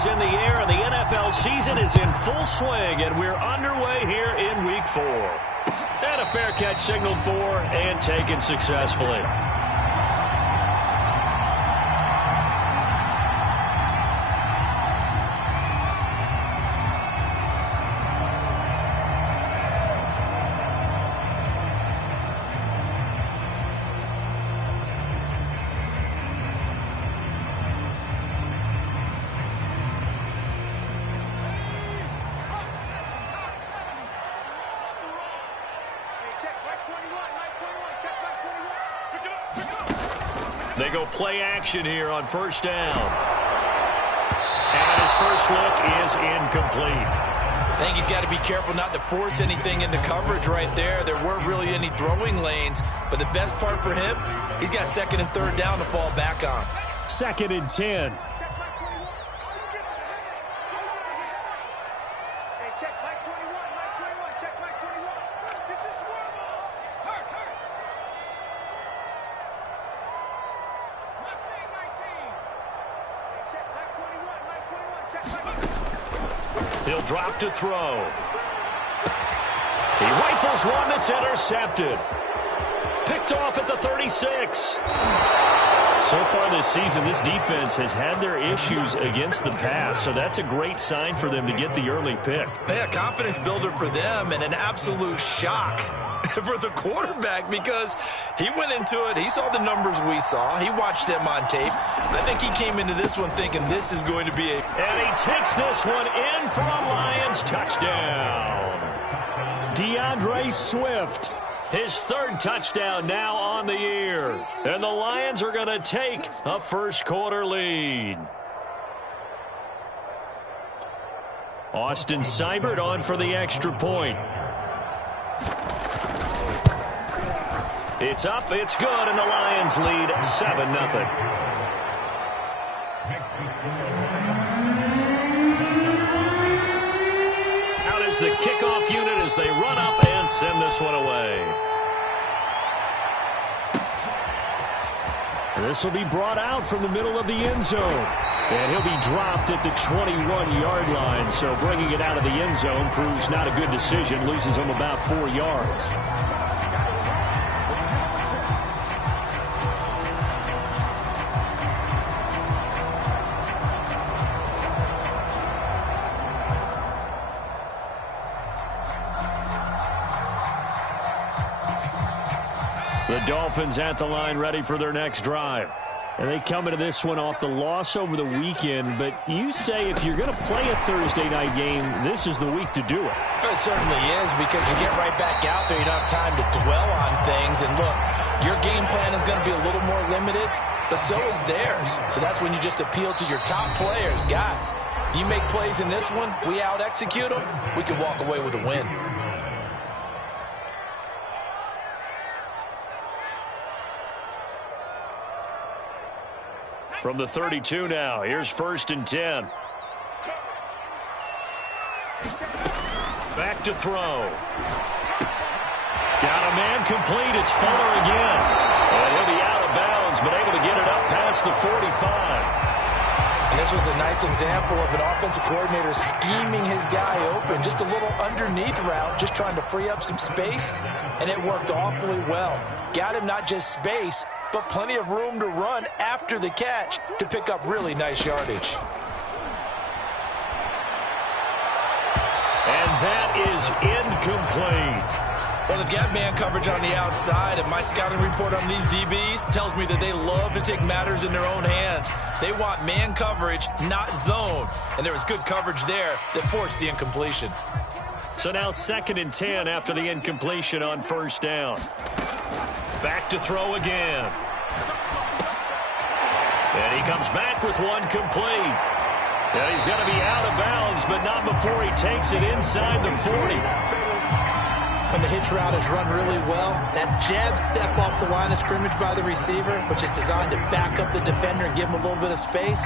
is in the air, and the NFL season is in full swing, and we're underway here in Week 4. And a fair catch signaled for and taken successfully. They go play action here on first down. And his first look is incomplete. I think he's got to be careful not to force anything into coverage right there. There weren't really any throwing lanes, but the best part for him, he's got second and third down to fall back on. 2nd and 10. He'll drop to throw. He rifles one that's intercepted. Picked off at the 36. So far this season, this defense has had their issues against the pass, so that's a great sign for them to get the early pick. Yeah, confidence builder for them and an absolute shock for the quarterback because he went into it. He saw the numbers we saw. He watched them on tape. I think he came into this one thinking this is going to be a... And he takes this one in for a Lions touchdown. DeAndre Swift, his 3rd touchdown now on the year. And the Lions are going to take a first-quarter lead. Austin Seibert on for the extra point. It's up, it's good, and the Lions lead 7-0. Out is the kickoff unit as they run up and send this one away. This will be brought out from the middle of the end zone. And he'll be dropped at the 21-yard line. So bringing it out of the end zone proves not a good decision. Loses him about 4 yards. The Dolphins at the line ready for their next drive. And they come into this one off the loss over the weekend, but you say if you're going to play a Thursday night game, this is the week to do it. It certainly is because you get right back out there. You don't have time to dwell on things. And look, your game plan is going to be a little more limited, but so is theirs. So that's when you just appeal to your top players. Guys, you make plays in this one, we out-execute them, we can walk away with a win. From the 32 now, here's 1st and 10. Back to throw. Got a man complete. It's Fuller again. And he'll be out of bounds, but able to get it up past the 45. And this was a nice example of an offensive coordinator scheming his guy open. Just a little underneath route, just trying to free up some space, and it worked awfully well. Got him not just space, but plenty of room to run after the catch to pick up really nice yardage. And that is incomplete. Well, they've got man coverage on the outside, and my scouting report on these DBs tells me that they love to take matters in their own hands. They want man coverage, not zone. And there was good coverage there that forced the incompletion. So now 2nd and 10 after the incompletion on 1st down. Back to throw again. And he comes back with one complete. And he's going to be out of bounds, but not before he takes it inside the 40. When the hitch route is run really well, that jab step off the line of scrimmage by the receiver, which is designed to back up the defender and give him a little bit of space,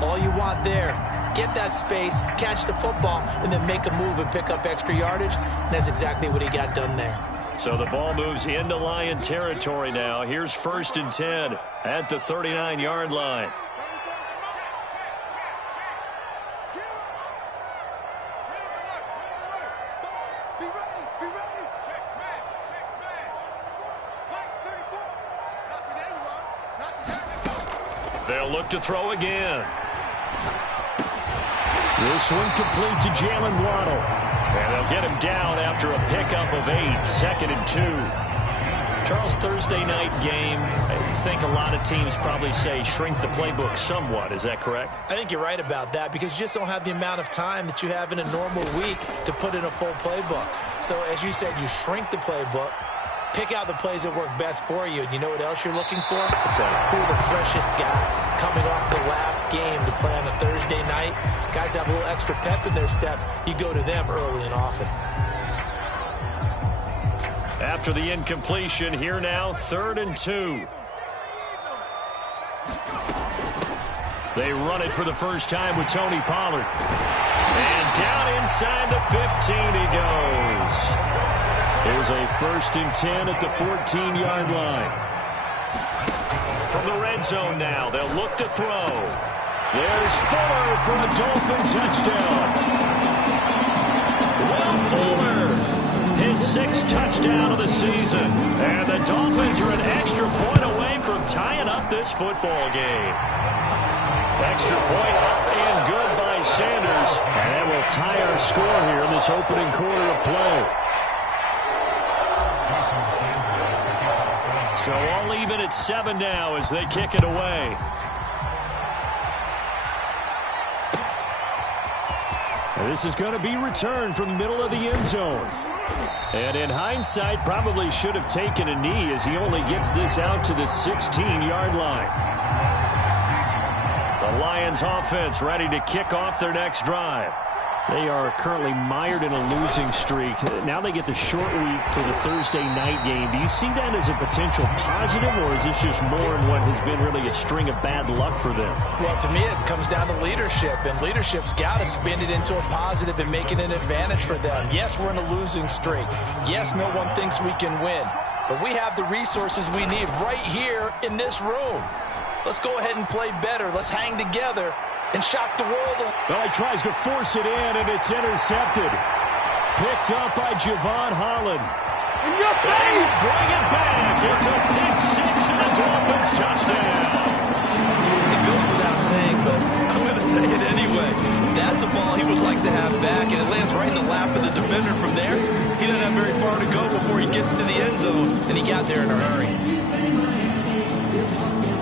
all you want there, get that space, catch the football, and then make a move and pick up extra yardage. And that's exactly what he got done there. So the ball moves into Lion territory now. Here's 1st and 10 at the 39-yard line. They'll look to throw again. This one complete to Jalen Waddle. And they'll get him down after a pickup of 8, 2nd and 2. Charles, Thursday night game, I think a lot of teams probably say shrink the playbook somewhat. Is that correct? I think you're right about that because you just don't have the amount of time that you have in a normal week to put in a full playbook. So as you said, you shrink the playbook, pick out the plays that work best for you. And you know what else you're looking for? Who are the freshest guys coming off the last game to play on a Thursday night? Guys have a little extra pep in their step. You go to them early and often. After the incompletion, here now, 3rd and 2. They run it for the first time with Tony Pollard. And down inside the 15 he goes. Here's a 1st and 10 at the 14-yard line. From the red zone now, they'll look to throw. There's Fuller for a Dolphin touchdown. Will Fuller, his 6th touchdown of the season. And the Dolphins are an extra point away from tying up this football game. Extra point up and good by Sanders. And that will tie our score here in this opening quarter of play. So all even at 7 now as they kick it away. And this is going to be returned from the middle of the end zone. And in hindsight, probably should have taken a knee as he only gets this out to the 16-yard line. The Lions offense ready to kick off their next drive. They are currently mired in a losing streak. Now they get the short week for the Thursday night game. Do you see that as a potential positive, or is this just more of what has been really a string of bad luck for them? Well, to me, it comes down to leadership, and leadership's got to spin it into a positive and make it an advantage for them. Yes, we're in a losing streak. Yes, no one thinks we can win, but we have the resources we need right here in this room. Let's go ahead and play better. Let's hang together and shock the world. Well, he tries to force it in, and it's intercepted. Picked up by Javon Holland. In your face! Bring it back. It's a pick 6 and a Dolphins touchdown. It goes without saying, but I'm going to say it anyway. That's a ball he would like to have back, and it lands right in the lap of the defender. From there, he doesn't have very far to go before he gets to the end zone, and he got there in a hurry.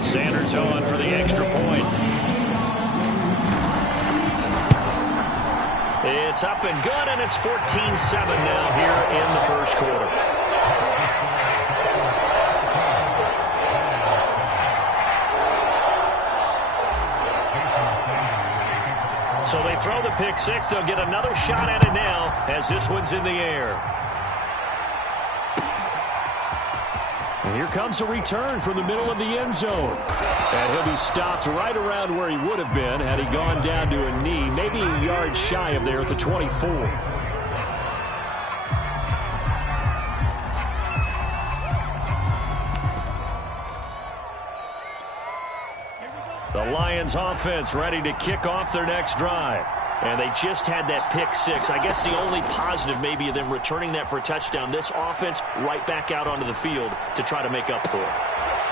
Sanders on for the extra point. It's up and good, and it's 14-7 now here in the first quarter. So they throw the pick 6. They'll get another shot at it now as this one's in the air. And here comes a return from the middle of the end zone. And he'll be stopped right around where he would have been had he gone down to a knee, maybe a yard shy of there at the 24. The Lions offense ready to kick off their next drive. And they just had that pick 6. I guess the only positive maybe of them returning that for a touchdown. This offense right back out onto the field to try to make up for it.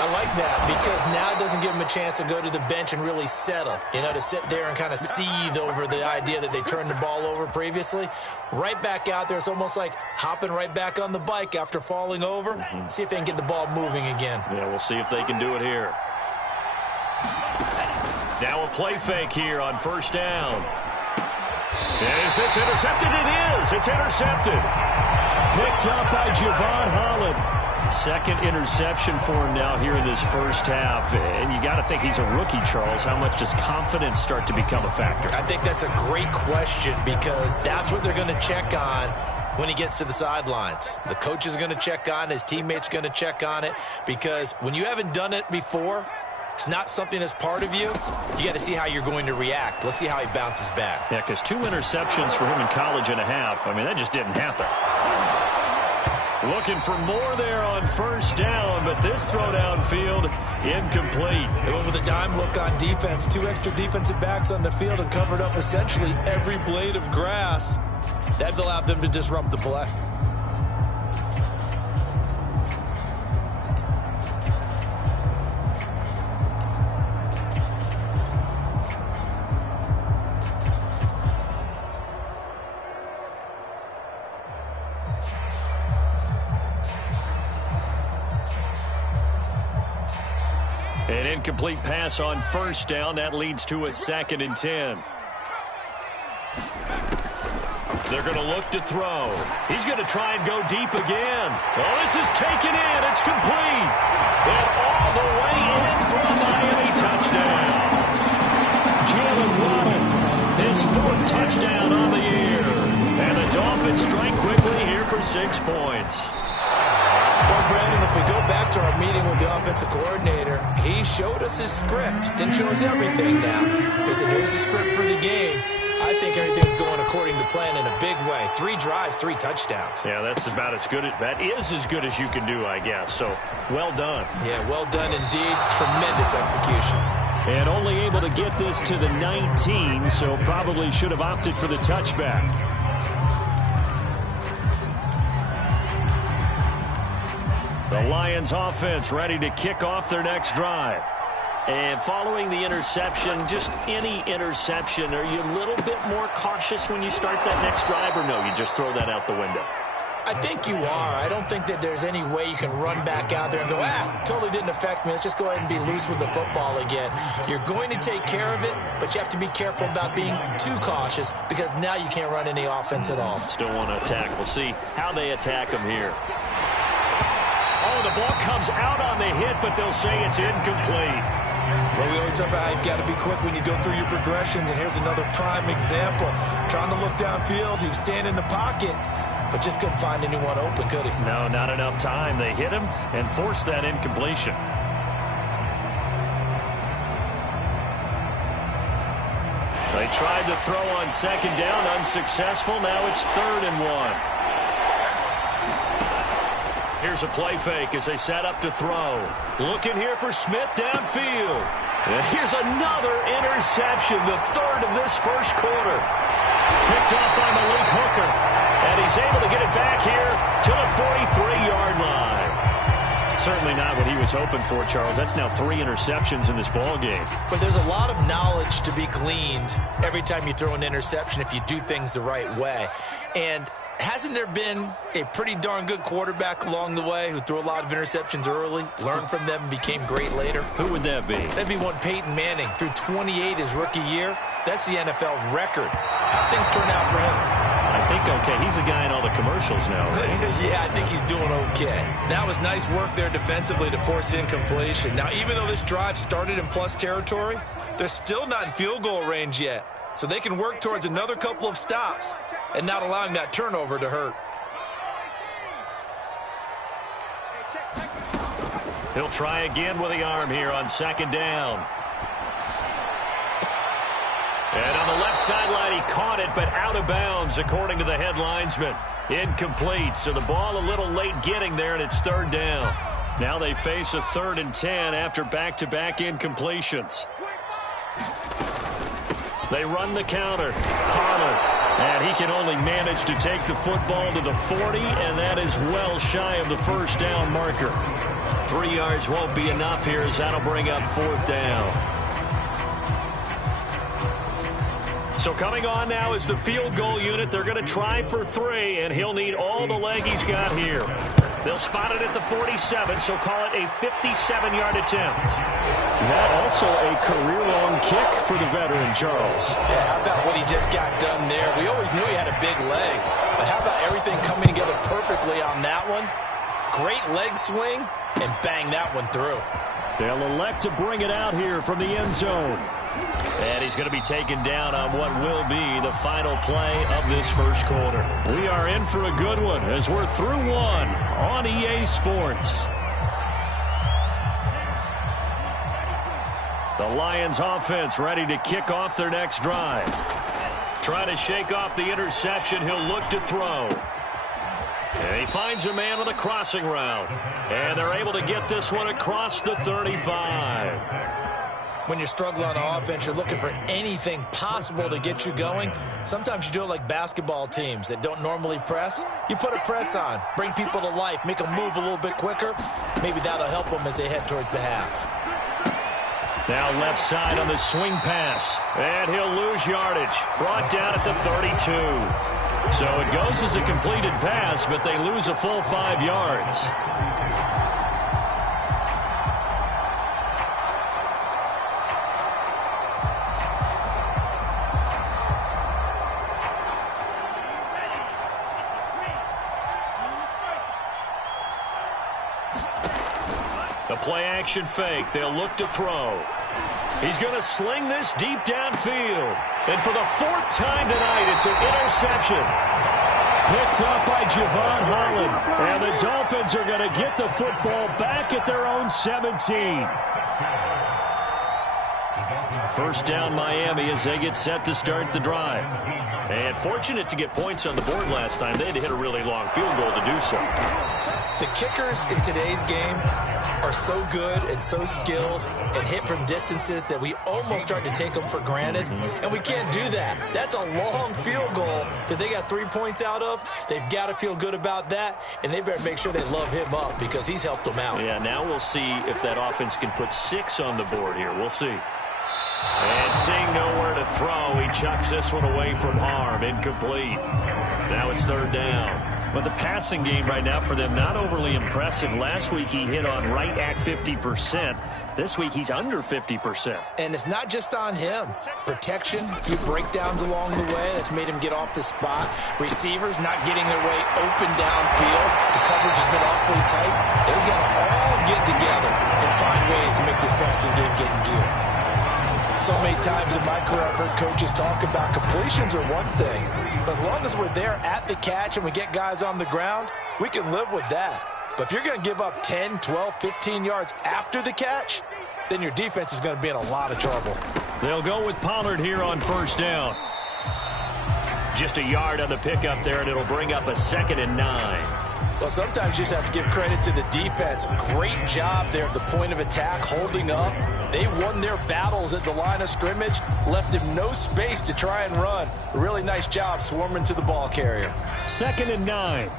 I like that because now it doesn't give them a chance to go to the bench and really settle, to sit there and kind of seethe over the idea that they turned the ball over previously. Right back out there, it's almost like hopping right back on the bike after falling over. See if they can get the ball moving again. Yeah, we'll see if they can do it here. Now a play fake here on first down. Is this intercepted? It is. It's intercepted. Picked up by Javon Holland. Second interception for him now here in this first half. And you got to think he's a rookie, Charles. How much does confidence start to become a factor? I think that's a great question because that's what they're going to check on when he gets to the sidelines. The coach is going to check on it. His teammates are going to check on it because when you haven't done it before, it's not something that's part of you. You got to see how you're going to react. Let's see how he bounces back. Yeah, because 2 interceptions for him in college and a half. I mean, that just didn't happen. Looking for more there on first down, but this throw downfield incomplete. They went with a dime look on defense. 2 extra defensive backs on the field and covered up essentially every blade of grass. That allowed them to disrupt the play. An incomplete pass on first down. That leads to a 2nd and 10. They're going to look to throw. He's going to try and go deep again. Oh, this is taken in. It's complete. And all the way in for a Miami touchdown. Jalen Waddle, his 4th touchdown on the year. And the Dolphins strike quickly here for 6 points. Well, Brandon, if we go back to our meeting with the offensive coordinator, he showed us his script. Didn't show us everything now. He said, here's the script for the game. I think everything's going according to plan in a big way. 3 drives, 3 touchdowns. Yeah, that's about as good. That is as good as you can do, I guess. So, well done. Yeah, well done indeed. Tremendous execution. And only able to get this to the 19, so probably should have opted for the touchback. The Lions offense ready to kick off their next drive. And following the interception, just any interception, are you a little bit more cautious when you start that next drive, or no, you just throw that out the window? I think you are. I don't think that there's any way you can run back out there and go, totally didn't affect me. Let's just go ahead and be loose with the football again. You're going to take care of it, but you have to be careful about being too cautious because now you can't run any offense at all. Still want to attack. We'll see how they attack them here. Oh, the ball comes out on the hit, but they'll say it's incomplete. Well, we always talk about how you've got to be quick when you go through your progressions, and here's another prime example. Trying to look downfield, he was standing in the pocket, but just couldn't find anyone open, could he? No, not enough time. They hit him and forced that incompletion. They tried to throw on 2nd down, unsuccessful. Now it's 3rd and 1. Here's a play fake as they set up to throw. Looking here for Smith downfield. And here's another interception, the 3rd of this first quarter. Picked off by Malik Hooker. And he's able to get it back here to the 43-yard line. Certainly not what he was hoping for, Charles. That's now 3 interceptions in this ball game. But there's a lot of knowledge to be gleaned every time you throw an interception if you do things the right way. And hasn't there been a pretty darn good quarterback along the way who threw a lot of interceptions early, learned from them, and became great later? Who would that be? That'd be one Peyton Manning. Threw 28 his rookie year. That's the NFL record. How'd things turn out for him? I think okay. He's a guy in all the commercials now, right? Yeah, I think he's doing okay. That was nice work there defensively to force incompletion. Now, even though this drive started in plus territory, they're still not in field goal range yet. So they can work towards another couple of stops and not allowing that turnover to hurt. He'll try again with the arm here on 2nd down. And on the left sideline, he caught it, but out of bounds, according to the head linesman. Incomplete, so the ball a little late getting there, and it's 3rd down. Now they face a 3rd and 10 after back-to-back incompletions. They run the counter. Conner. And he can only manage to take the football to the 40, and that is well shy of the 1st down marker. 3 yards won't be enough here as that'll bring up 4th down. So coming on now is the field goal unit. They're going to try for 3, and he'll need all the leg he's got here. They'll spot it at the 47, so call it a 57-yard attempt. That also a career-long kick for the veteran, Charles. Yeah, how about what he just got done there? We always knew he had a big leg, but how about everything coming together perfectly on that one? Great leg swing, and bang that one through. They'll elect to bring it out here from the end zone. And he's going to be taken down on what will be the final play of this first quarter. We are in for a good one as we're through 1 on EA Sports. The Lions offense ready to kick off their next drive. Trying to shake off the interception. He'll look to throw. And he finds a man on the crossing route. And they're able to get this one across the 35. When you're struggling on offense, you're looking for anything possible to get you going. Sometimes you do it like basketball teams that don't normally press. You put a press on, bring people to life, make them move a little bit quicker. Maybe that'll help them as they head towards the half. Now left side on the swing pass. And he'll lose yardage. Brought down at the 32. So it goes as a completed pass, but they lose a full 5 yards. The play-action fake. They'll look to throw. He's going to sling this deep downfield. And for the 4th time tonight, it's an interception. Picked up by Javon Holland. And the Dolphins are going to get the football back at their own 17. First down Miami as they get set to start the drive. And fortunate to get points on the board last time. They had to hit a really long field goal to do so. The kickers in today's game are so good and so skilled and hit from distances that we almost start to take them for granted, and we can't do that. That's a long field goal that they got 3 points out of. They've got to feel good about that, and they better make sure they love him up because he's helped them out. Yeah, now we'll see if that offense can put 6 on the board here. We'll see. And seeing nowhere to throw, he chucks this one away from harm. Incomplete. Now it's 3rd down. But the passing game right now for them, not overly impressive. Last week he hit on right at 50%. This week he's under 50%. And it's not just on him. Protection, a few breakdowns along the way. That's made him get off the spot. Receivers not getting their way open downfield. The coverage has been awfully tight. They've got to all get together and find ways to make this passing game get in gear. So many times in my career, I've heard coaches talk about completions are one thing. But as long as we're there at the catch and we get guys on the ground, we can live with that. But if you're going to give up 10, 12, 15 yards after the catch, then your defense is going to be in a lot of trouble. They'll go with Pollard here on 1st down. Just a yard on the pickup there, and it'll bring up a 2nd and 9. Well, sometimes you just have to give credit to the defense. Great job there at the point of attack, holding up. They won their battles at the line of scrimmage, left him no space to try and run. A really nice job swarming to the ball carrier. 2nd and 9.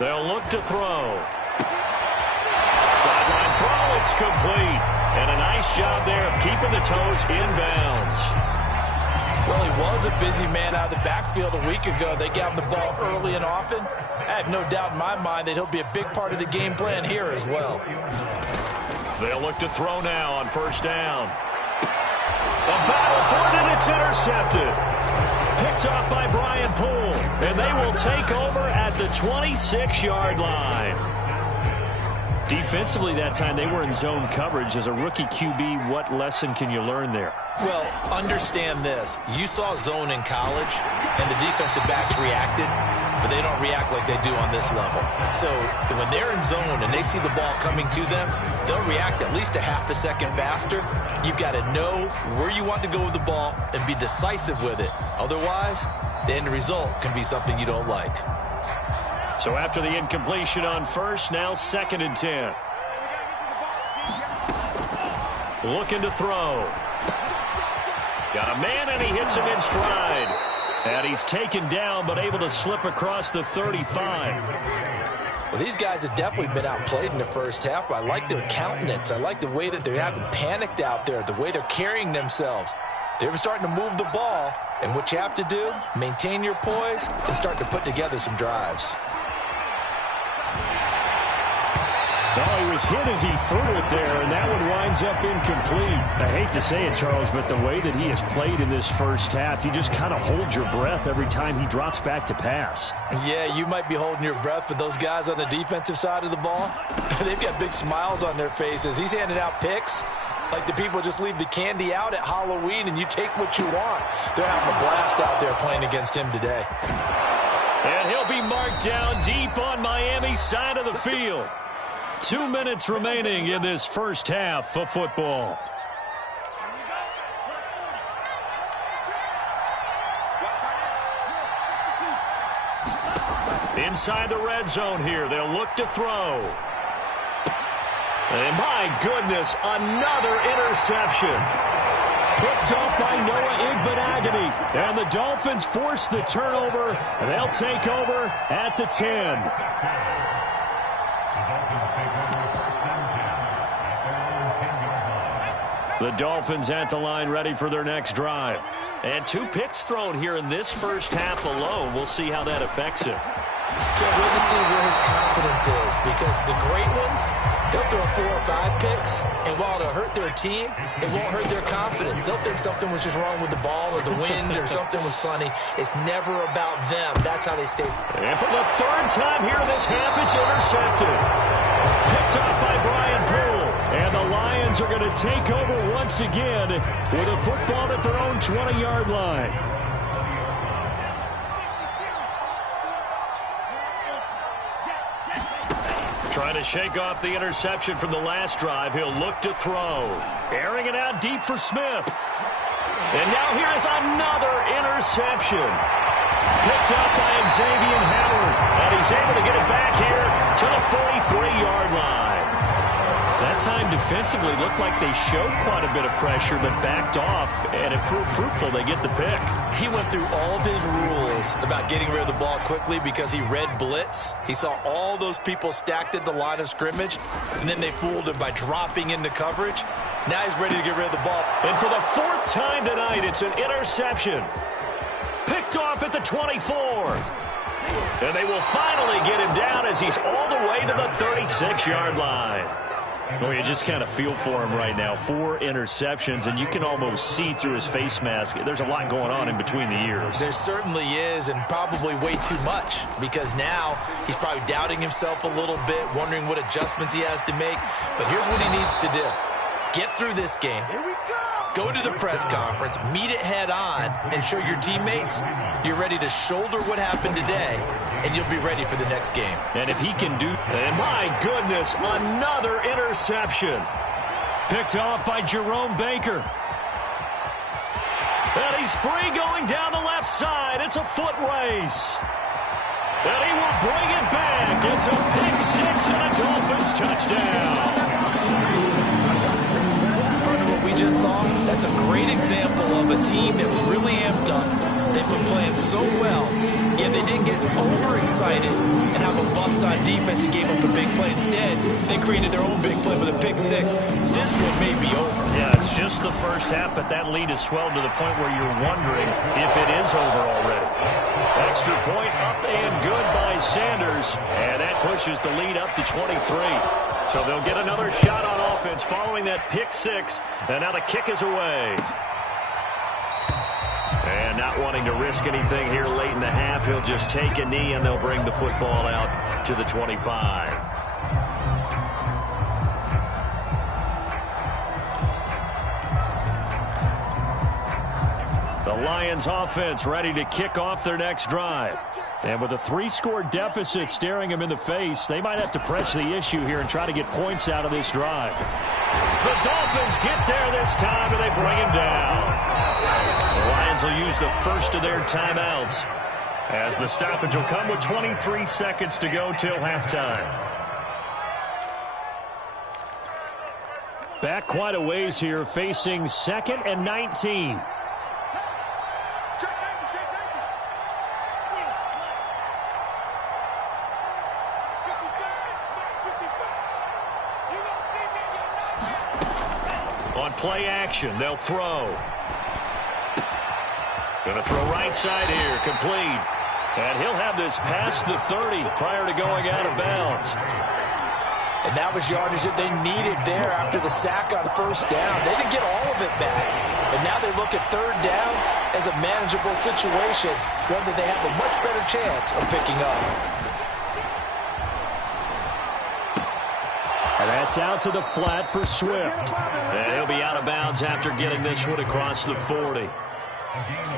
They'll look to throw. Sideline throw, it's complete. And a nice job there of keeping the toes inbounds. Well, he was a busy man out of the backfield a week ago. They got him the ball early and often. I have no doubt in my mind that he'll be a big part of the game plan here as well. They'll look to throw now on 1st down. The battle for it, and it's intercepted. Picked off by Brian Poole, and they will take over at the 26-yard line. Defensively that time, they were in zone coverage. As a rookie QB, what lesson can you learn there? Well, understand this. You saw zone in college, and the defensive backs reacted, but they don't react like they do on this level. So when they're in zone and they see the ball coming to them, they'll react at least a half a second faster. You've got to know where you want to go with the ball and be decisive with it. Otherwise, the end result can be something you don't like. So after the incompletion on 1st, now 2nd and 10. Looking to throw. Got a man, and he hits him in stride. And he's taken down, but able to slip across the 35. Well, these guys have definitely been outplayed in the first half. I like their countenance. I like the way that they haven't panicked out there, the way they're carrying themselves. They're starting to move the ball, and what you have to do, maintain your poise and start to put together some drives. Oh, he was hit as he threw it there, and that one winds up incomplete. I hate to say it, Charles, but the way that he has played in this first half, you just kind of hold your breath every time he drops back to pass. Yeah, you might be holding your breath, but those guys on the defensive side of the ball, they've got big smiles on their faces. He's handing out picks like the people just leave the candy out at Halloween and you take what you want. They're having a blast out there playing against him today. And he'll be marked down deep on Miami's side of the field. 2 minutes remaining in this first half of football. Inside the red zone here, they'll look to throw. And my goodness, another interception. Picked off by Noah Igbenogany. And the Dolphins force the turnover. And they'll take over at the 10. The Dolphins at the line ready for their next drive. And 2 picks thrown here in this first half alone. We'll see how that affects him. Can't wait to see where his confidence is, because the great ones, they'll throw 4 or 5 picks, and while it'll hurt their team, it won't hurt their confidence. They'll think something was just wrong with the ball or the wind or something was funny. It's never about them. That's how they stay. And for the 3rd time here this half, it's intercepted. Picked up by Brian Poole. And the Lions are going to take over once again with a football at their own 20-yard line. Trying to shake off the interception from the last drive. He'll look to throw. Airing it out deep for Smith. And now here's another interception. Picked up by Xavier Howard. And he's able to get it back here to the 43-yard line. That time defensively looked like they showed quite a bit of pressure but backed off, and it proved fruitful. They get the pick. He went through all of his rules about getting rid of the ball quickly because he read blitz. He saw all those people stacked at the line of scrimmage, and then they fooled him by dropping into coverage. Now he's ready to get rid of the ball. And for the 4th time tonight, it's an interception. Picked off at the 24. And they will finally get him down as he's all the way to the 36-yard line. Well, you just kind of feel for him right now. 4 interceptions, and you can almost see through his face mask. There's a lot going on in between the ears. There certainly is, and probably way too much, because now he's probably doubting himself a little bit, wondering what adjustments he has to make. But here's what he needs to do. Get through this game. Go to the press conference, meet it head on, and show your teammates you're ready to shoulder what happened today, and you'll be ready for the next game. And if he can do, and my goodness, another interception. Picked off by Jerome Baker. And he's free going down the left side. It's a foot race. And he will bring it back. It's a pick 6 and a Dolphins touchdown. We just saw, that's a great example of a team that was really amped up. They've been playing so well, yet they didn't get overexcited and have a bust on defense and gave up a big play. Instead, they created their own big play with a pick 6. This one may be over. Yeah, it's just the first half, but that lead has swelled to the point where you're wondering if it is over already. Extra point up and good by Sanders, and that pushes the lead up to 23. So they'll get another shot on offense following that pick 6, and now the kick is away. And not wanting to risk anything here late in the half, he'll just take a knee, and they'll bring the football out to the 25. The Lions offense ready to kick off their next drive. And with a 3-score deficit staring them in the face, they might have to press the issue here and try to get points out of this drive. The Dolphins get there this time, and they bring him down. The Lions will use the first of their timeouts, as the stoppage will come with 23 seconds to go till halftime. Back quite a ways here, facing 2nd and 19. Play action. They'll throw. Going to throw right side here. Complete. And he'll have this past the 30 prior to going out of bounds. And that was yardage that they needed there after the sack on 1st down. They didn't get all of it back. But now they look at 3rd down as a manageable situation, one that they have a much better chance of picking up. And that's out to the flat for Swift. And he'll be out of bounds after getting this one across the 40.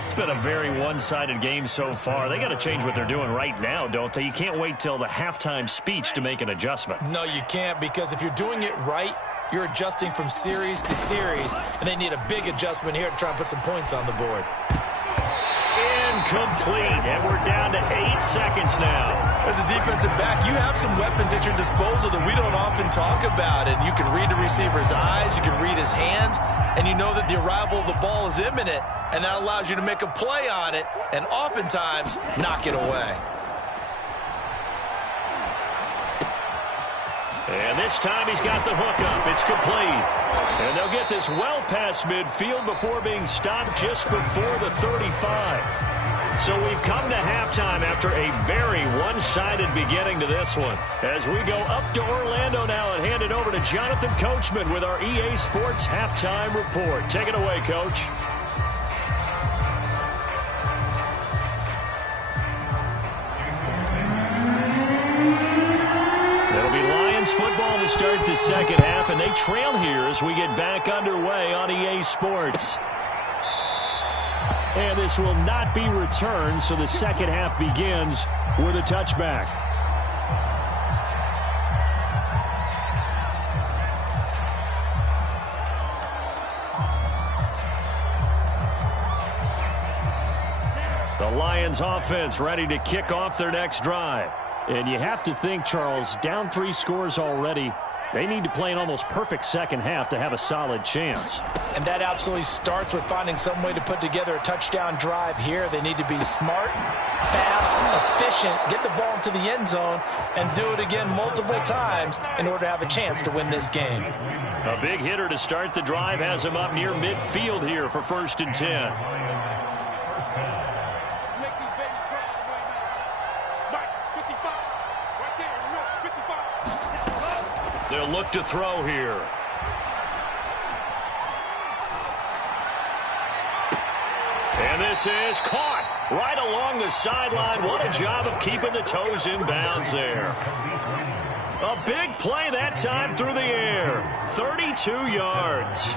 It's been a very one-sided game so far. They got to change what they're doing right now, don't they? You can't wait till the halftime speech to make an adjustment. No, you can't, because if you're doing it right, you're adjusting from series to series, and they need a big adjustment here to try and put some points on the board. incomplete, and we're down to 8 seconds now. As a defensive back, you have some weapons at your disposal that we don't often talk about. And you can read the receiver's eyes, you can read his hands, and you know that the arrival of the ball is imminent, and that allows you to make a play on it and oftentimes knock it away. And this time he's got the hook up. It's complete. And they'll get this well past midfield before being stopped just before the 35. So we've come to halftime after a very one-sided beginning to this one. As we go up to Orlando now and hand it over to Jonathan Coachman with our EA Sports Halftime Report. Take it away, Coach. It'll be Lions football to start the second half, and they trail here as we get back underway on EA Sports. And this will not be returned, so the second half begins with a touchback. The Lions offense ready to kick off their next drive. And you have to think, Charles, down 3 scores already. They need to play an almost perfect second half to have a solid chance. And that absolutely starts with finding some way to put together a touchdown drive here. They need to be smart, fast, efficient, get the ball into the end zone, and do it again multiple times in order to have a chance to win this game. A big hitter to start the drive has him up near midfield here for 1st and 10. They'll look to throw here. And this is caught right along the sideline. What a job of keeping the toes in bounds there. A big play that time through the air. 32 yards.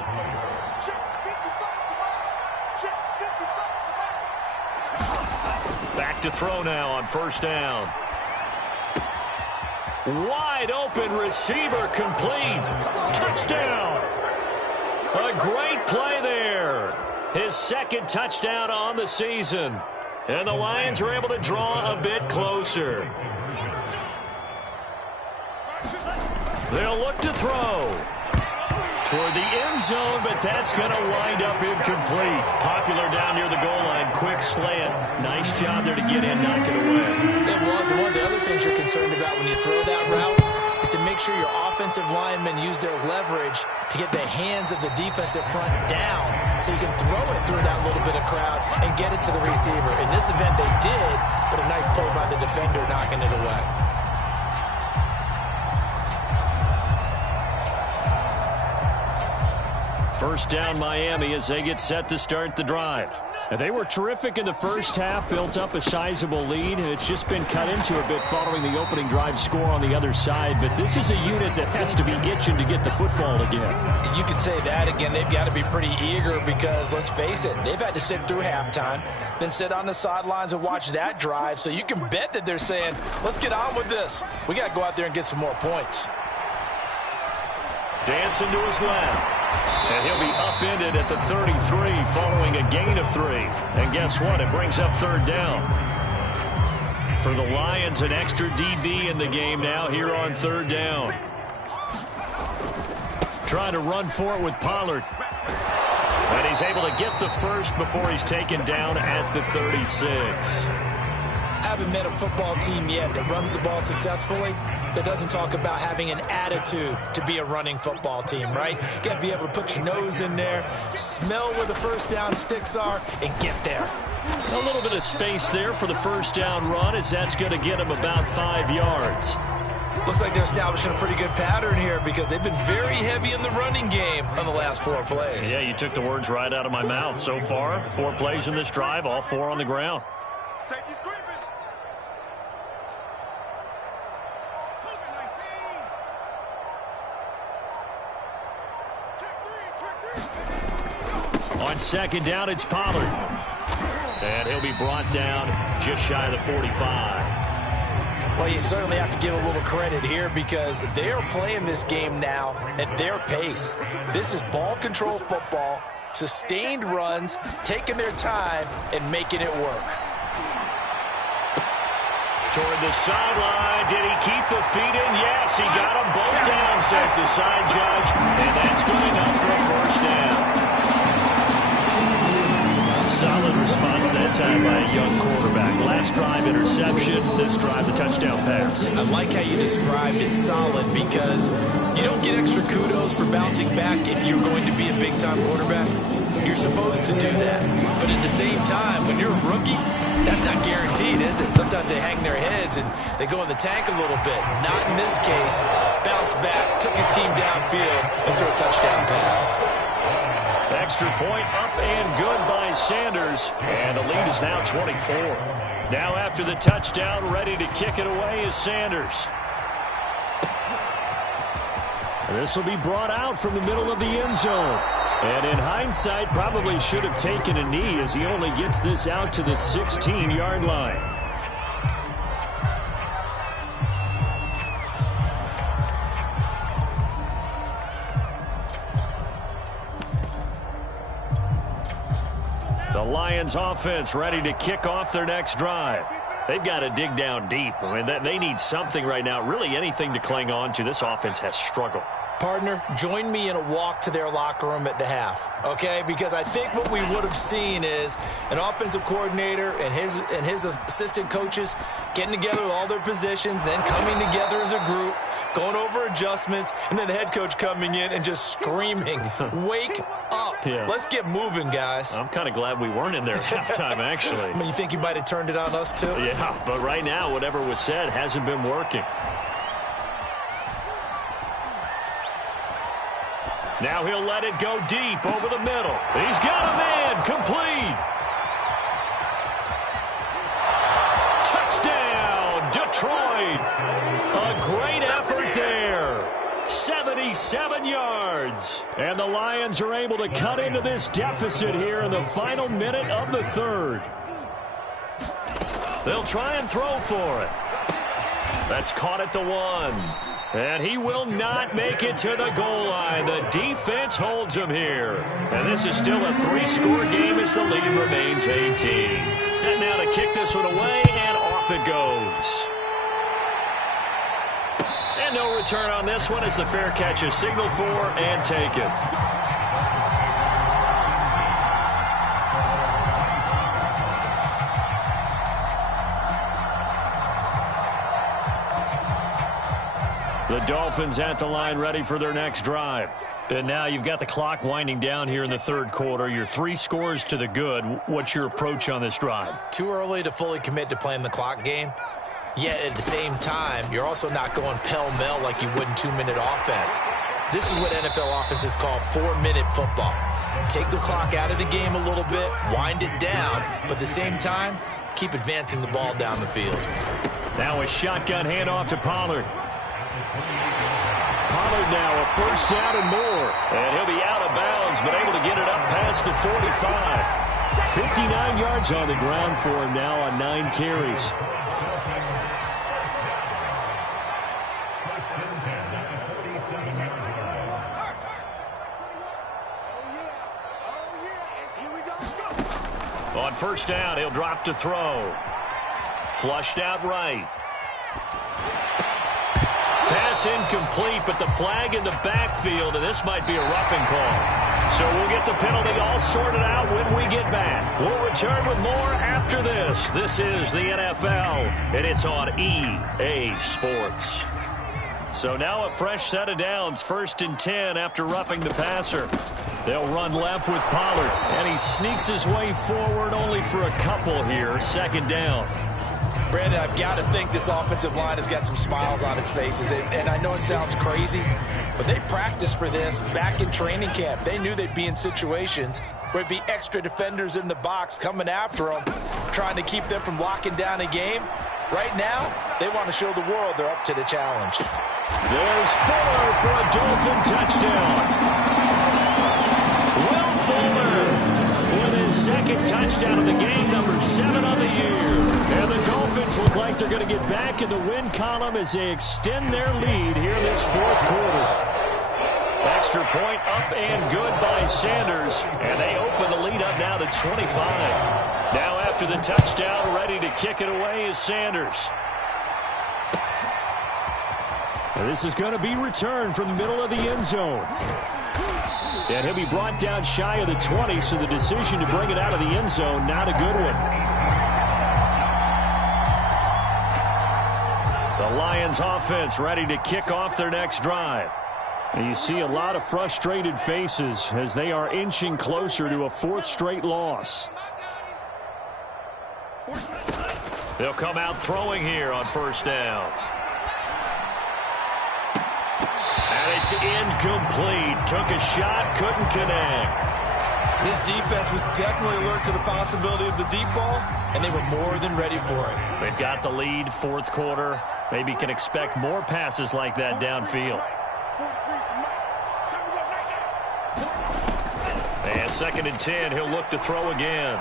Back to throw now on 1st down. Wide open receiver complete. Touchdown. A great play there. His 2nd touchdown on the season. And the Lions are able to draw a bit closer. They'll look to throw toward the end zone, but that's going to wind up incomplete. Popular down near the goal line. Quick slant. Nice job there to get in, knock it away. It was. And one of the other things you're concerned about when you throw that route is to make sure your offensive linemen use their leverage to get the hands of the defensive front down so you can throw it through that little bit of crowd and get it to the receiver. In this event, they did, but a nice play by the defender knocking it away. First down Miami as they get set to start the drive. And they were terrific in the first half, built up a sizable lead. It's just been cut into a bit following the opening drive score on the other side. But this is a unit that has to be itching to get the football again. You could say that again. They've got to be pretty eager because, let's face it, they've had to sit through halftime, then sit on the sidelines and watch that drive. So you can bet that they're saying, let's get on with this. We got to go out there and get some more points. Dancing to his left. And he'll be upended at the 33 following a gain of 3. And guess what? It brings up 3rd down. For the Lions, an extra DB in the game now here on 3rd down. Trying to run for it with Pollard. And he's able to get the first before he's taken down at the 36. I haven't met a football team yet that runs the ball successfully that doesn't talk about having an attitude to be a running football team, right? You got to be able to put your nose in there, smell where the first down sticks are, and get there. A little bit of space there for the first down run as that's going to get him about 5 yards. Looks like they're establishing a pretty good pattern here because they've been very heavy in the running game on the last 4 plays. Yeah, you took the words right out of my mouth. So far, 4 plays in this drive, all 4 on the ground. On 2nd down, it's Pollard. And he'll be brought down just shy of the 45. Well, you certainly have to give a little credit here because they are playing this game now at their pace. This is ball control football, sustained runs, taking their time and making it work. toward the sideline. Did he keep the feet in? Yes, he got them both down, says the side judge. And that's good enough for a first down. Solid response that time by a young quarterback. Last drive, interception. This drive, the touchdown pass. I like how you described it, solid, because you don't get extra kudos for bouncing back if you're going to be a big-time quarterback. You're supposed to do that. But at the same time, when you're a rookie, that's not guaranteed, is it? Sometimes they hang their heads and they go in the tank a little bit. Not in this case. Bounced back, took his team downfield, and threw a touchdown pass. Extra point up and good by Sanders. And the lead is now 24. Now after the touchdown, ready to kick it away is Sanders. This will be brought out from the middle of the end zone. And in hindsight, probably should have taken a knee as he only gets this out to the 16-yard line. The Lions offense ready to kick off their next drive. They've got to dig down deep. I mean, they need something right now, really anything to cling on to. This offense has struggled. Partner, join me in a walk to their locker room at the half, okay? Because I think what we would have seen is an offensive coordinator and his assistant coaches getting together with all their positions, then coming together as a group, going over adjustments, and then the head coach coming in and just screaming, wake up. Yeah. Let's get moving, guys. I'm kind of glad we weren't in there at halftime, actually. I mean, you think you might have turned it on us, too? Yeah, but right now, whatever was said hasn't been working. Now he'll let it go deep over the middle. He's got a man, complete. Touchdown, Detroit. A great effort there. 77 yards. And the Lions are able to cut into this deficit here in the final minute of the third. They'll try and throw for it. That's caught at the 1. And he will not make it to the goal line. The defense holds him here. And this is still a 3-score game as the lead remains 18. Set now to kick this one away, and off it goes. And no return on this one as the fair catch is signaled for and taken. The Dolphins at the line ready for their next drive. And now you've got the clock winding down here in the third quarter. You're 3 scores to the good. What's your approach on this drive? Too early to fully commit to playing the clock game. Yet at the same time, you're also not going pell-mell like you would in 2-minute offense. This is what NFL offenses call 4-minute football. Take the clock out of the game a little bit, wind it down, but at the same time, keep advancing the ball down the field. Now a shotgun handoff to Pollard. Pollard now a first down and more. And he'll be out of bounds, but able to get it up past the 45. 59 yards on the ground for him now on 9 carries. On first down, he'll drop to throw. Flushed out right. Pass incomplete, but the flag in the backfield, and this might be a roughing call. So we'll get the penalty all sorted out when we get back. We'll return with more after this. This is the NFL, and it's on EA Sports. So now a fresh set of downs, 1st and 10 after roughing the passer. They'll run left with Pollard, and he sneaks his way forward only for a couple here. 2nd down. Brandon, I've got to think this offensive line has got some smiles on its faces. And I know it sounds crazy, but they practiced for this back in training camp. They knew they'd be in situations where it'd be extra defenders in the box coming after them, trying to keep them from locking down a game. Right now, they want to show the world they're up to the challenge. There's Fuller for a Dolphin touchdown. Will Fuller with his 2nd touchdown of the game, number 7 on the year. And the Dolphins look like they're going to get back in the win column as they extend their lead here in this 4th quarter. Extra point up and good by Sanders. And they open the lead up now to 25. Now after the touchdown, ready to kick it away is Sanders. And this is going to be returned from the middle of the end zone. And he'll be brought down shy of the 20, so the decision to bring it out of the end zone, not a good one. The Lions offense ready to kick off their next drive. And you see a lot of frustrated faces as they are inching closer to a 4th straight loss. They'll come out throwing here on 1st down. And it's incomplete. Took a shot, couldn't connect. This defense was definitely alert to the possibility of the deep ball, and they were more than ready for it. They've got the lead, 4th quarter. Maybe can expect more passes like that downfield. And 2nd and 10, he'll look to throw again.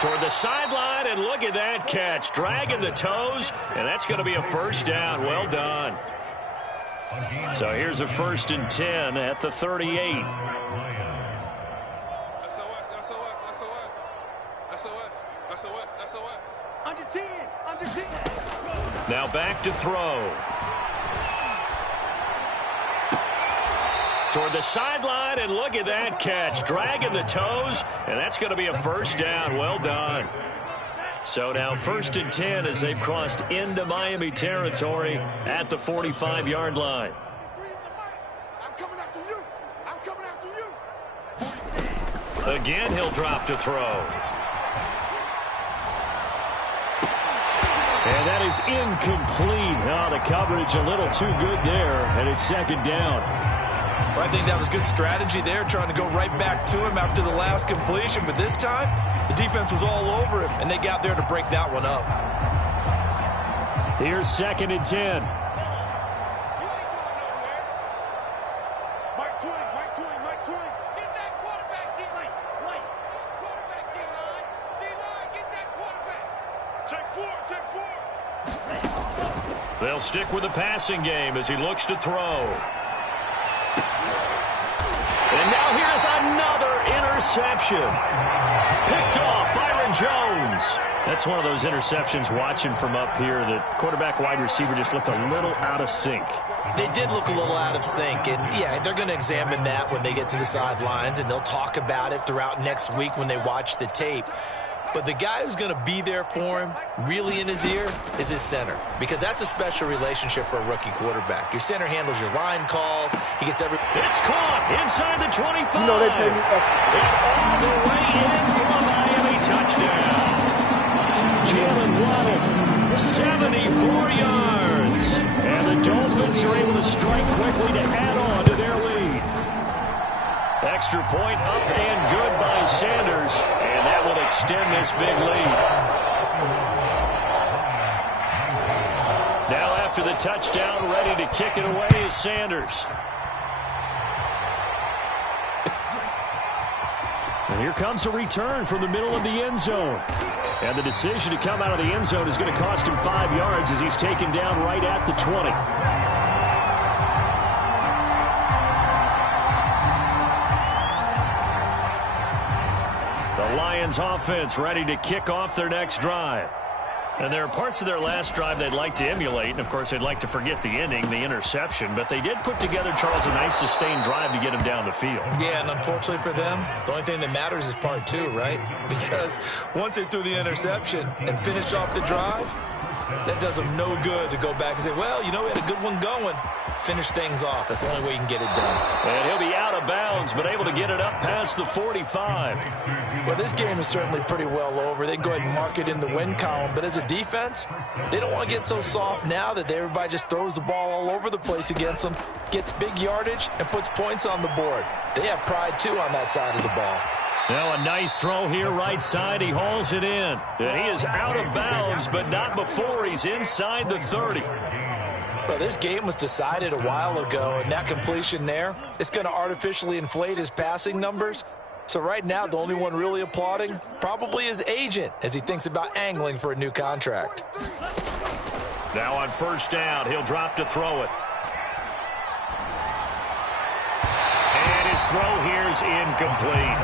Toward the sideline, and look at that catch. Dragging the toes, and that's going to be a 1st down. Well done. So here's a 1st and 10 at the 38. Under 10, under 10. Now back to throw. Toward the sideline, and look at that catch. Dragging the toes, and that's going to be a 1st down. Well done. So now 1st and 10 as they've crossed into Miami territory at the 45-yard line. I'm coming after you. I'm coming after you. Again, he'll drop to throw. And that is incomplete. Oh, the coverage a little too good there, and it's 2nd down. Well, I think that was good strategy there, trying to go right back to him after the last completion. But this time, the defense was all over him, and they got there to break that one up. Here's 2nd and 10. Mike Twain, Mike Twain, Mike Twain. Get that quarterback, D-line. Quarterback, D-line. D-line, get that quarterback. Take 4, take 4. They'll stick with the passing game as he looks to throw. And now here's another interception. Picked off Byron Jones. That's one of those interceptions watching from up here. The quarterback wide receiver just looked a little out of sync. They did look a little out of sync, and yeah, they're going to examine that when they get to the sidelines, and they'll talk about it throughout next week when they watch the tape. But the guy who's going to be there for him, really in his ear, is his center. Because that's a special relationship for a rookie quarterback. Your center handles your line calls. He gets every... It's caught inside the 25. You know they pay me And all the way in for a Miami touchdown. Jalen Waddle, 74 yards. And the Dolphins are able to strike quickly to add on to their lead. Extra point up and good by Sanders. And that will extend this big lead. Now after the touchdown, ready to kick it away is Sanders. And here comes a return from the middle of the end zone. And the decision to come out of the end zone is going to cost him 5 yards as he's taken down right at the 20. The Lions offense ready to kick off their next drive. And there are parts of their last drive they'd like to emulate, and of course they'd like to forget the ending, the interception, but they did put together, Charles, a nice sustained drive to get him down the field. Yeah, and unfortunately for them, the only thing that matters is part 2, right? Because once they threw the interception and finished off the drive, that does them no good to go back and say, well, you know, we had a good one going. Finish things off. That's the only way you can get it done. And he'll be out of bounds, but able to get it up past the 45. Well, this game is certainly pretty well over. They can go ahead and mark it in the win column. But as a defense, they don't want to get so soft now that everybody just throws the ball all over the place against them, gets big yardage, and puts points on the board. They have pride, too, on that side of the ball. Now a nice throw here right side. He hauls it in. And he is out of bounds, but not before he's inside the 30. Well, this game was decided a while ago, and that completion there, it's going to artificially inflate his passing numbers. So right now, the only one really applauding probably his agent as he thinks about angling for a new contract. Now on 1st down, he'll drop to throw it. And his throw here's incomplete.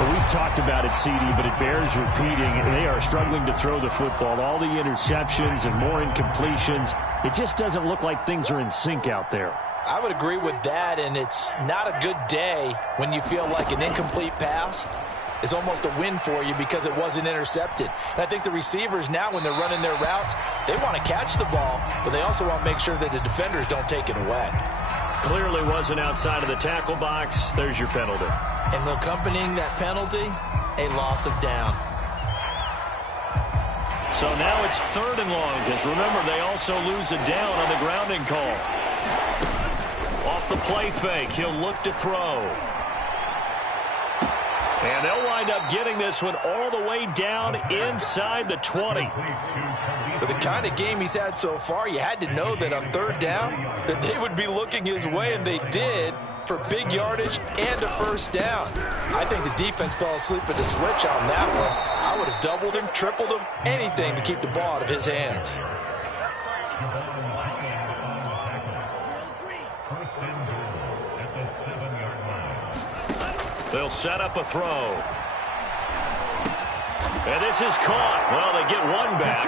Well, we've talked about it, CD, but it bears repeating. They are struggling to throw the football. All the interceptions and more incompletions. It just doesn't look like things are in sync out there. I would agree with that, and it's not a good day when you feel like an incomplete pass is almost a win for you because it wasn't intercepted. And I think the receivers now, when they're running their routes, they want to catch the ball, but they also want to make sure that the defenders don't take it away. Clearly wasn't outside of the tackle box. There's your penalty. And accompanying that penalty, a loss of down. So now it's 3rd and long, because remember, they also lose a down on the grounding call. Off the play fake, he'll look to throw. And they'll wind up getting this one all the way down inside the 20. With the kind of game he's had so far, you had to know that on 3rd down that they would be looking his way, and they did, for big yardage and a 1st down. I think the defense fell asleep at the switch on that one. I would have doubled him, tripled him, anything to keep the ball out of his hands. They'll set up a throw. And this is caught. Well, they get one back,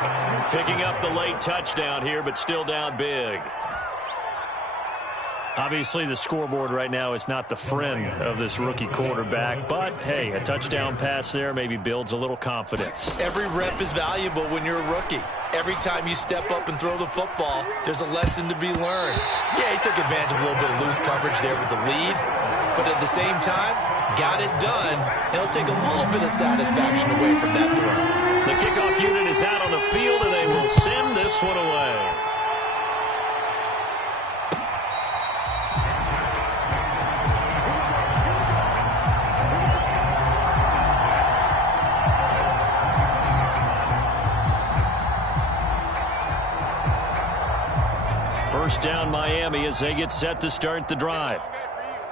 picking up the late touchdown here, but still down big. Obviously, the scoreboard right now is not the friend of this rookie quarterback, but, hey, a touchdown pass there maybe builds a little confidence. Every rep is valuable when you're a rookie. Every time you step up and throw the football, there's a lesson to be learned. Yeah, he took advantage of a little bit of loose coverage there with the lead, but at the same time, got it done, and it'll take a little bit of satisfaction away from that throw. The kickoff unit is out on the field, and they will send this one away. First down Miami as they get set to start the drive.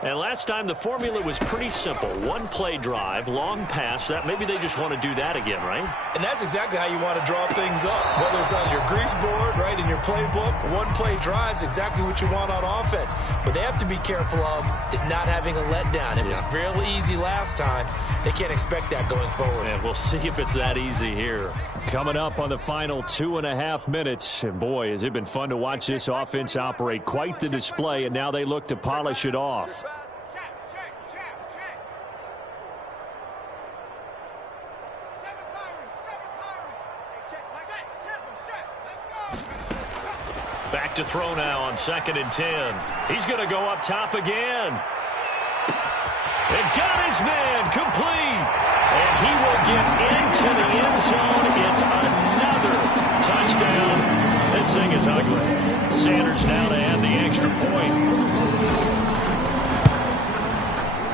And last time the formula was pretty simple. One play drive, long pass. That maybe they just want to do that again, right? And that's exactly how you want to draw things up. Whether it's on your grease board, right, in your playbook, one play drive's exactly what you want on offense. What they have to be careful of is not having a letdown. It was real easy last time. They can't expect that going forward. And we'll see if it's that easy here. Coming up on the final 2.5 minutes. And boy, has it been fun to watch this offense operate. Quite the display, and now they look to polish it off. Back to throw now on 2nd and 10. He's going to go up top again. And got his man complete. And he will get into the end zone. It's another touchdown. This thing is ugly. Sanders now to add the extra point.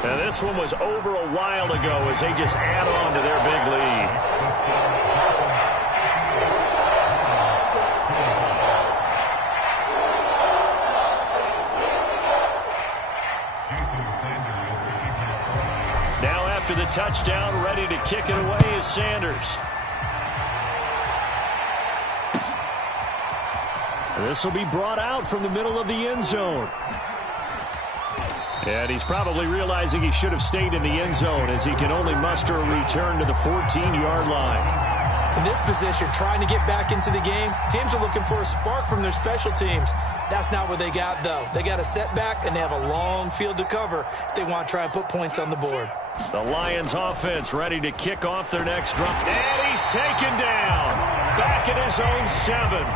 Now this one was over a while ago as they just add on to their big lead. After the touchdown, ready to kick it away is Sanders. This will be brought out from the middle of the end zone. And he's probably realizing he should have stayed in the end zone as he can only muster a return to the 14-yard line. In this position, trying to get back into the game, teams are looking for a spark from their special teams. That's not what they got, though. They got a setback, and they have a long field to cover if they want to try and put points on the board. The Lions offense ready to kick off their next drive. And he's taken down. Back at his own 7.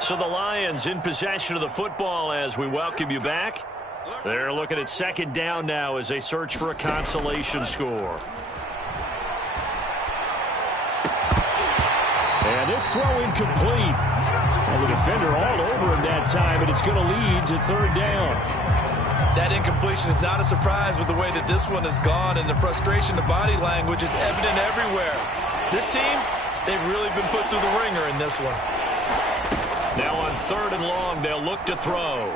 So the Lions in possession of the football as we welcome you back. They're looking at 2nd down now as they search for a consolation score. And this throw incomplete. Well, the defender all over him that time, but it's going to lead to 3rd down. That incompletion is not a surprise with the way that this one has gone, and the frustration, the body language is evident everywhere. This team, they've really been put through the ringer in this one. Now on 3rd and long, they'll look to throw.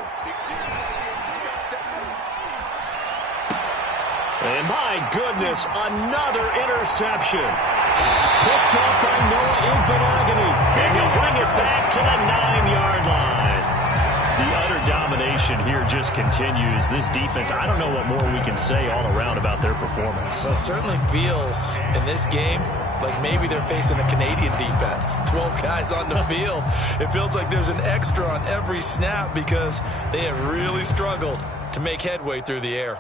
And my goodness, another interception. Picked up by Noah Igbinoghene. And he'll bring it back to the 9-yard line. The utter domination here just continues. This defense, I don't know what more we can say all around about their performance. Well, it certainly feels in this game like maybe they're facing a Canadian defense. 12 guys on the field. It feels like there's an extra on every snap because they have really struggled to make headway through the air.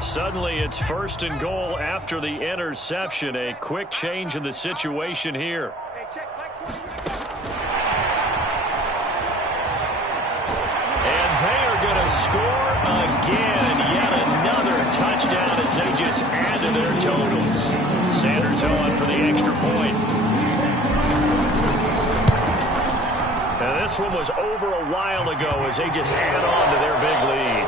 Suddenly, it's 1st and goal after the interception. A quick change in the situation here. And they are going to score again. Yet another touchdown as they just add to their totals. Sanders on for the extra point. And this one was over a while ago as they just add on to their big lead.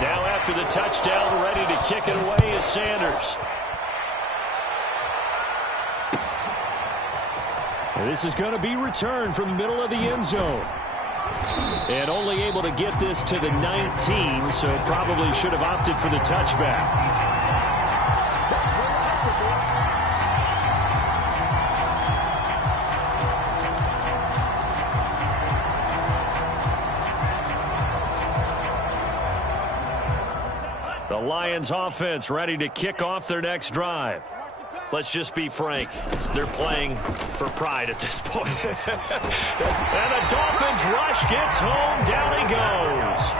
Now after the touchdown, ready to kick it away is Sanders. And this is going to be returned from the middle of the end zone. And only able to get this to the 19, so probably should have opted for the touchback. The Lions offense ready to kick off their next drive. Let's just be frank. They're playing for pride at this point. And the Dolphins rush gets home. Down he goes.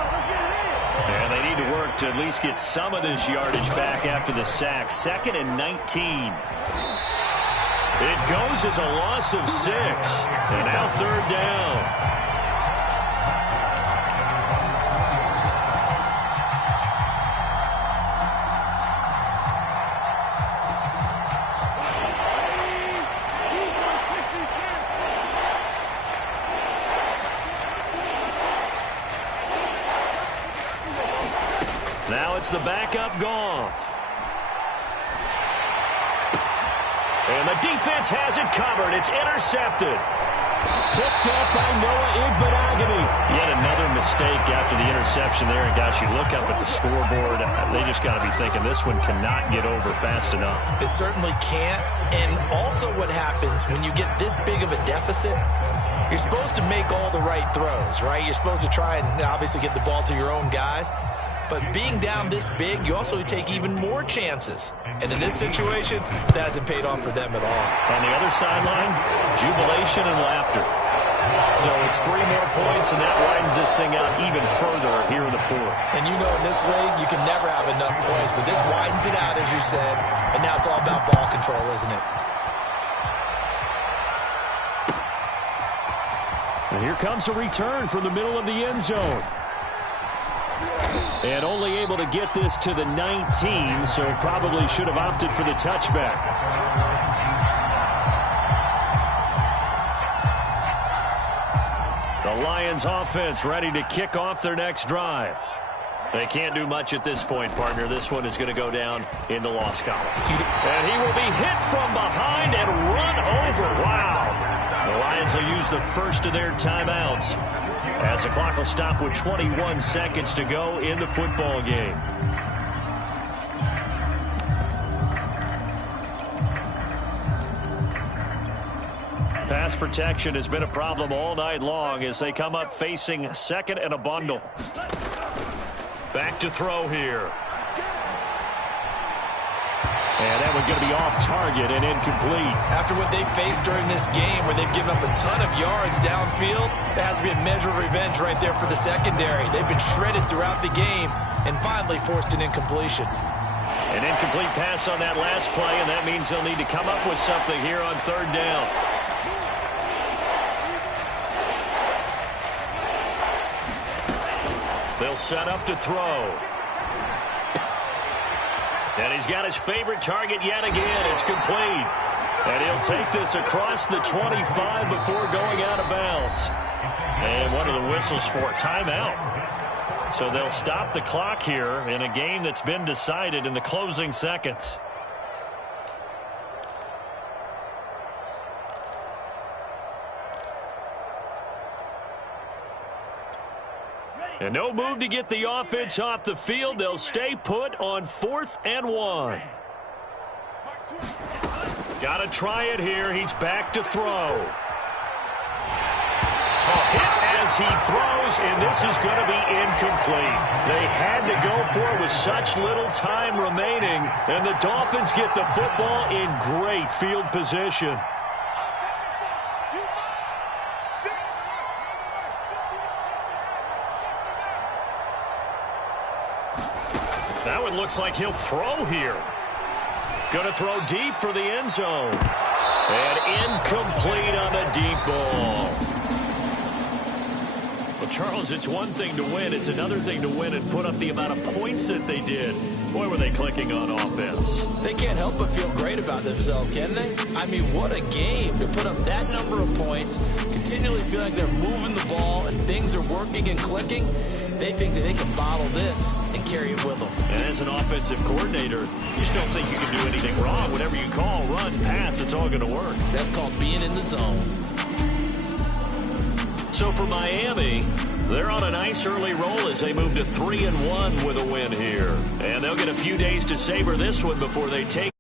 And they need to work to at least get some of this yardage back after the sack. 2nd and 19. It goes as a loss of 6. And now 3rd down. Now it's the backup Goff. And the defense has it covered. It's intercepted. Picked up by Noah Igbinoghene. Yet another mistake after the interception there. And gosh, you look up at the scoreboard, they just got to be thinking this one cannot get over fast enough. It certainly can't. And also what happens when you get this big of a deficit, you're supposed to make all the right throws, right? You're supposed to try and obviously get the ball to your own guys. But being down this big, you also take even more chances. And in this situation, that hasn't paid off for them at all. On the other sideline, jubilation and laughter. So it's 3 more points, and that widens this thing out even further here in the 4th. And you know in this league, you can never have enough points. But this widens it out, as you said. And now it's all about ball control, isn't it? And here comes a return from the middle of the end zone. And only able to get this to the 19, so probably should have opted for the touchback. The Lions offense ready to kick off their next drive. They can't do much at this point, partner. This one is going to go down in the loss column. And he will be hit from behind and run over. Wow. The Lions will use the first of their timeouts as the clock will stop with 21 seconds to go in the football game. Pass protection has been a problem all night long as they come up facing 2nd and a bundle. Back to throw here. And that one's going to be off target and incomplete. After what they've faced during this game where they've given up a ton of yards downfield, there has to be a measure of revenge right there for the secondary. They've been shredded throughout the game and finally forced an incompletion. An incomplete pass on that last play, and that means they'll need to come up with something here on 3rd down. They'll set up to throw. And he's got his favorite target yet again. It's complete. And he'll take this across the 25 before going out of bounds. And one of the whistles for a timeout. So they'll stop the clock here in a game that's been decided in the closing seconds. And no move to get the offense off the field. They'll stay put on 4th and 1. Got to try it here. He's back to throw. Hit as he throws, and this is going to be incomplete. They had to go for it with such little time remaining, and the Dolphins get the football in great field position. That one looks like he'll throw here. Going to throw deep for the end zone. And incomplete on the deep ball. Well, Charles, it's one thing to win. It's another thing to win and put up the amount of points that they did. Boy, were they clicking on offense. They can't help but feel great about themselves, can they? I mean, what a game to put up that number of points, continually feel like they're moving the ball and things are working and clicking. They think that they can bottle this and carry it with them. And as an offensive coordinator, you just don't think you can do anything wrong. Whatever you call, run, pass, it's all going to work. That's called being in the zone. So for Miami, they're on a nice early roll as they move to 3-1 with a win here. And they'll get a few days to savor this one before they take